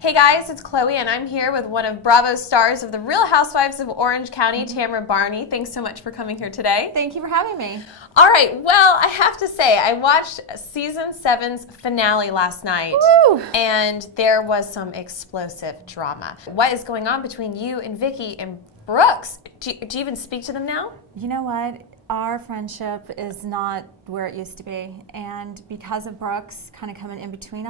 Hey guys, it's Chloe and I'm here with one of Bravo's stars of the Real Housewives of Orange County, Tamra Barney. Thanks so much for coming here today. Thank you for having me. All right, well, I have to say, I watched season 7's finale last night. Woo! And there was some explosive drama. What is going on between you and Vicky and Brooks? Do you even speak to them now? You know what? Our friendship is not where it used to be, and because of Brooks kind of coming in between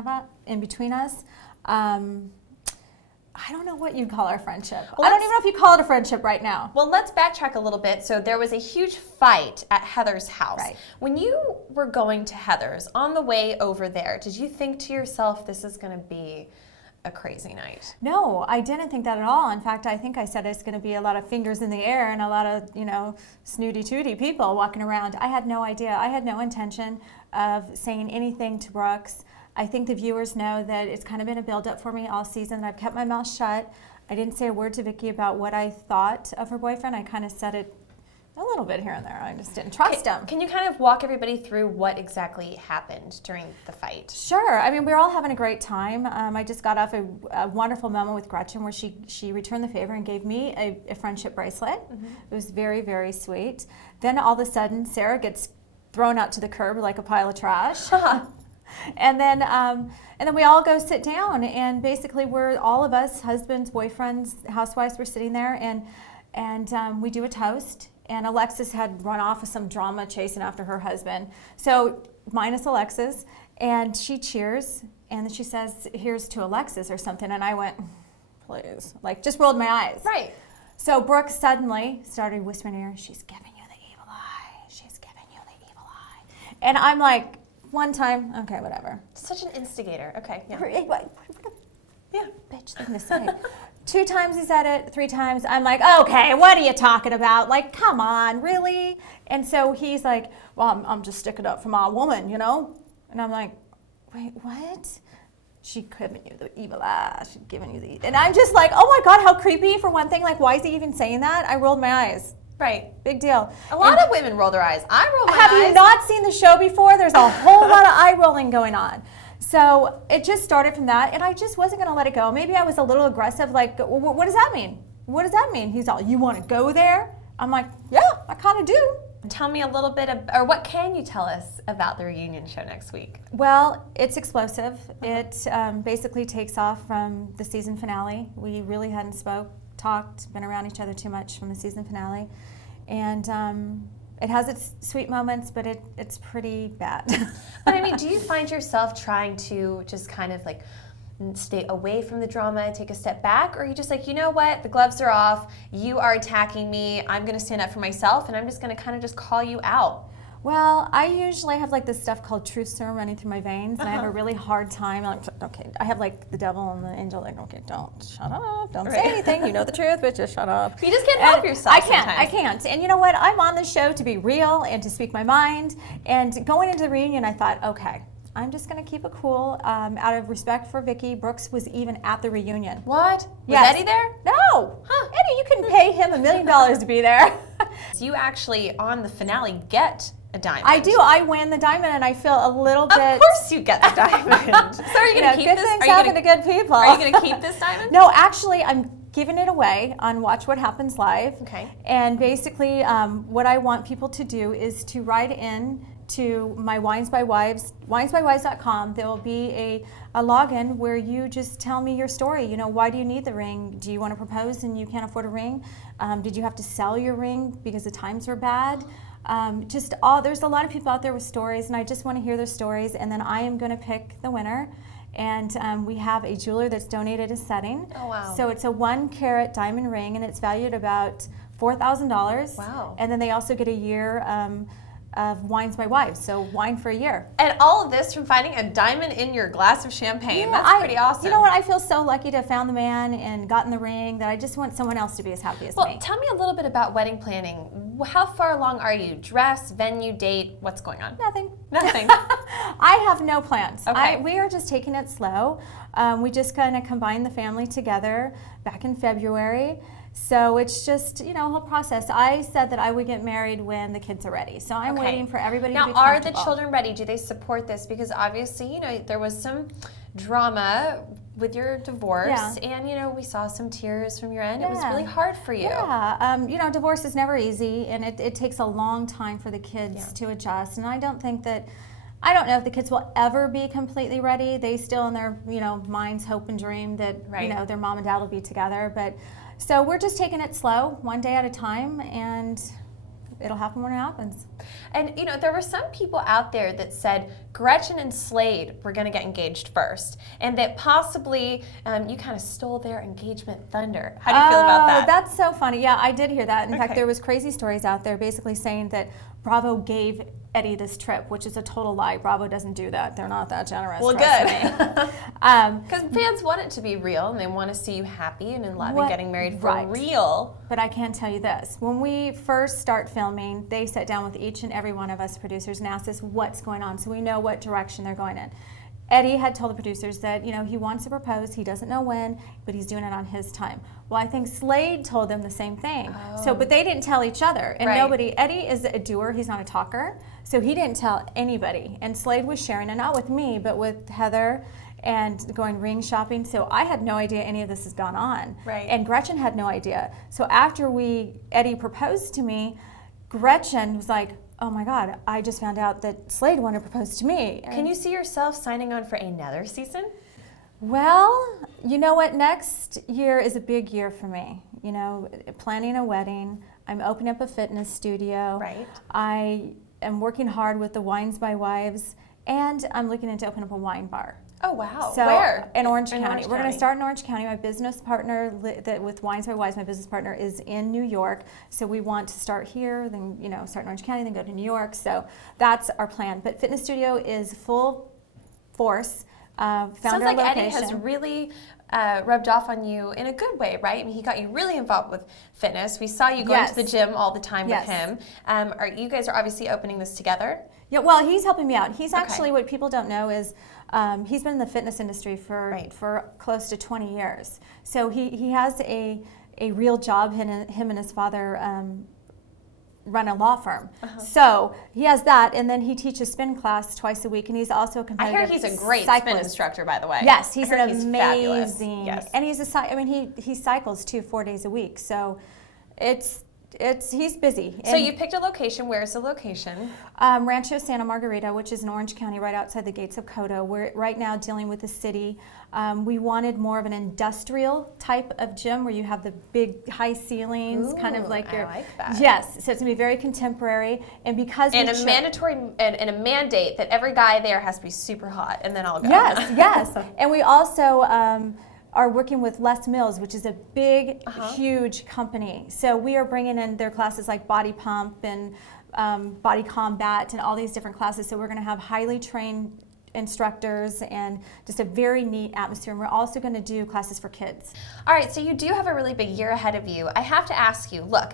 us, I don't know what you'd call our friendship. Well, I don't even know if you call it a friendship right now. Well, let's backtrack a little bit. So there was a huge fight at Heather's house. Right. When you were going to Heather's, on the way over there, did you think to yourself, this is going to be a crazy night? No, I didn't think that at all. In fact, I think I said it's going to be a lot of fingers in the air and a lot of, snooty-tooty people walking around. I had no idea. I had no intention of saying anything to Brooks. I think the viewers know that it's kind of been a build-up for me all season. I've kept my mouth shut. I didn't say a word to Vicky about what I thought of her boyfriend. I kind of said it a little bit here and there. I just didn't trust him. Can you kind of walk everybody through what exactly happened during the fight? Sure. I mean, we were all having a great time. I just got off a wonderful moment with Gretchen where she returned the favor and gave me a friendship bracelet. Mm-hmm. It was very, very sweet. Then all of a sudden, Sarah gets thrown out to the curb like a pile of trash. And then we all go sit down, and basically we're all of us, husbands, boyfriends, housewives, we're sitting there, and we do a toast. And Alexis had run off with some drama chasing after her husband. So minus Alexis, and she cheers, and then she says, "Here's to Alexis" or something, and I went, please, like just rolled my eyes. Right. So Brooke suddenly started whispering in her ear, "She's giving you the evil eye. She's giving you the evil eye." And I'm like, one time, okay, whatever. Such an instigator. Okay, yeah. Yeah, bitch thing to say. 2 times he said it, 3 times. I'm like, okay, what are you talking about? Like, come on, really? And so he's like, well, I'm just sticking up for my woman, you know? And I'm like, wait, what? She giving you the evil eye. She's giving you the... And I'm just like, oh my God, how creepy for one thing. Like, why is he even saying that? I rolled my eyes. Right. Big deal. A lot of women roll their eyes. I roll my eyes. Have you not seen the show before? There's a whole lot of eye rolling going on. So it just started from that, and I just wasn't going to let it go. Maybe I was a little aggressive, like, what does that mean? What does that mean? He's all, you want to go there? I'm like, yeah, I kind of do. Tell me a little bit or what can you tell us about the reunion show next week? Well, it's explosive. It basically takes off from the season finale. We really hadn't talked, been around each other too much from the season finale. And it has its sweet moments, but it's pretty bad. But I mean, do you find yourself trying to just kind of like stay away from the drama, take a step back, or are you just like, you know what, the gloves are off, you are attacking me, I'm gonna stand up for myself, and I'm just gonna kind of just call you out? Well, I usually have like this stuff called truth serum running through my veins, and I have a really hard time. Like, okay, I have like the devil and the angel, like, okay, don't shut up, don't say anything. You know the truth, but just shut up. You just can't help yourself. I can't. And you know what? I'm on this show to be real and to speak my mind. And going into the reunion, I thought, okay, I'm just going to keep it cool. Out of respect for Vicky, Brooks was even at the reunion. What? Yes. Was Eddie there? No. Huh. Eddie, you can pay him $1 million to be there. So you actually, on the finale, get a diamond. I do. I win the diamond, and I feel a little bit... Of course you get the diamond. So are you going to keep good this? Things happen to good people. Are you going to keep this diamond? No, actually, I'm giving it away on Watch What Happens Live. Okay. And basically, what I want people to do is to write in to my Wines by Wives, winesbywives.com. There will be a login where you just tell me your story. You know, why do you need the ring? Do you want to propose and you can't afford a ring? Did you have to sell your ring because the times were bad? There's a lot of people out there with stories, and I just want to hear their stories, and then I am going to pick the winner. And we have a jeweler that's donated a setting. Oh, wow. So it's a 1-carat diamond ring, and it's valued about $4,000. Wow. And then they also get a year of Wines by Wives, so wine for a year. And all of this from finding a diamond in your glass of champagne. Yeah, that's pretty awesome. You know what? I feel so lucky to have found the man and gotten the ring that I just want someone else to be as happy as me. Well, tell me a little bit about wedding planning. How far along are you? Dress, venue, date, what's going on? Nothing. I have no plans. Okay. We are just taking it slow. We just kind of combined the family together back in February. So it's just, a whole process. I said that I would get married when the kids are ready. So I'm waiting for everybody to be comfortable. Now, are the children ready? Do they support this? Because obviously, there was some drama with your divorce, and you know, we saw some tears from your end. It was really hard for you. Yeah, you know, divorce is never easy, and it takes a long time for the kids to adjust. And I don't know if the kids will ever be completely ready. They still in their, you know, minds hope and dream that you know, their mom and dad will be together. But so we're just taking it slow, one day at a time, and it'll happen when it happens. And you know, there were some people out there that said Gretchen and Slade were going to get engaged first, and that possibly you kind of stole their engagement thunder. How do you feel about that? That's so funny. Yeah, I did hear that. In fact, there was crazy stories out there basically saying that Bravo gave Eddie this trip, which is a total lie. Bravo doesn't do that. They're not that generous. Well, good. Because fans want it to be real, and they want to see you happy and in love and getting married for real. But I can tell you this. When we first start filming, they sit down with each and every one of us producers and ask us what's going on, so we know what direction they're going in. Eddie had told the producers that, you know, he wants to propose, he doesn't know when, but he's doing it on his time. Well, I think Slade told them the same thing. So, but they didn't tell each other, and nobody. Eddie is a doer; he's not a talker, so he didn't tell anybody. And Slade was sharing, and not with me, but with Heather, and going ring shopping. So I had no idea any of this has gone on, and Gretchen had no idea. So after Eddie proposed to me, Gretchen was like, oh my God, I just found out that Slade wanted to propose to me. Can you see yourself signing on for another season? Well, you know what? Next year is a big year for me. You know, planning a wedding. I'm opening up a fitness studio. I am working hard with the Wines by Wives, and I'm looking into opening up a wine bar. Oh, wow. So, where? In Orange County. We're going to start in Orange County. My business partner, with Wines by Wives, my business partner is in New York. So we want to start here, then, you know, start in Orange County, then go to New York. So that's our plan. But fitness studio is full force. Sounds like Eddie has really rubbed off on you in a good way, right? I mean, he got you really involved with fitness. We saw you going to the gym all the time with him. You guys are obviously opening this together? Yeah, well, he's helping me out. He's actually, what people don't know is, he's been in the fitness industry for close to 20 years. So he has a real job. Him and his father run a law firm. So he has that, and then he teaches spin class twice a week, and he's also a competitive I hear he's a great spin instructor, by the way. Yes, he's amazing. Yes. And he cycles 4 days a week. So he's busy. So you picked a location. Where's the location? Rancho Santa Margarita, which is in Orange County, right outside the gates of Coto. We're right now dealing with the city. We wanted more of an industrial type of gym where you have the big high ceilings, kind of like I like that. Yes, so it's gonna be very contemporary, and because and a mandatory and a mandate that every guy there has to be super hot, and then I'll go. Yes, and we also are working with Les Mills, which is a big, huge company. So we are bringing in their classes like body pump and body combat and all these different classes. So we're going to have highly trained instructors and just a very neat atmosphere. And we're also going to do classes for kids. All right, so you do have a really big year ahead of you. I have to ask you, look,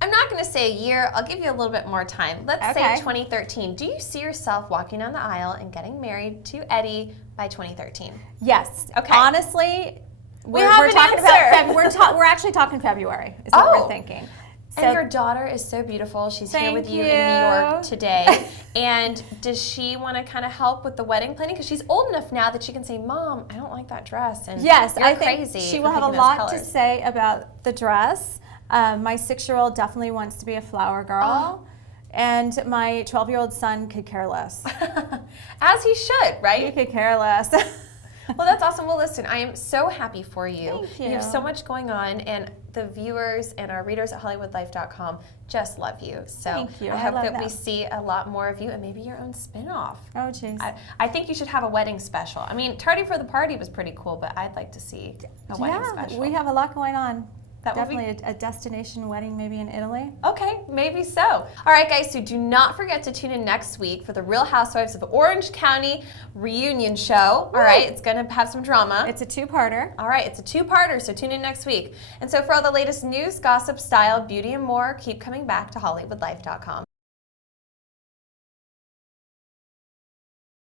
I'm not going to say a year. I'll give you a little bit more time. Let's say 2013. Do you see yourself walking down the aisle and getting married to Eddie by 2013? Yes. Okay. Honestly, we're actually talking February is what we're thinking. So, and your daughter is so beautiful. She's here with you in New York today. And does she want to kind of help with the wedding planning? Because she's old enough now that she can say, Mom, I don't like that dress. And yes, you're I crazy think she will have a lot to say about the dress. My 6-year-old definitely wants to be a flower girl. And my 12-year-old son could care less. As he should, right? He could care less. Well, that's awesome. Well, listen, I am so happy for you. Thank you. You have so much going on, and the viewers and our readers at HollywoodLife.com just love you. So thank you. I hope that we see a lot more of you and maybe your own spin-off. Oh, jeez. I think you should have a wedding special. I mean, Tardy for the Party was pretty cool, but I'd like to see a wedding special. We have a lot going on. That definitely a destination wedding, maybe in Italy. Okay, maybe so. All right, guys, so do not forget to tune in next week for the Real Housewives of Orange County reunion show. All right, it's going to have some drama. It's a two-parter. All right, it's a two-parter, so tune in next week. And so for all the latest news, gossip, style, beauty, and more, keep coming back to HollywoodLife.com.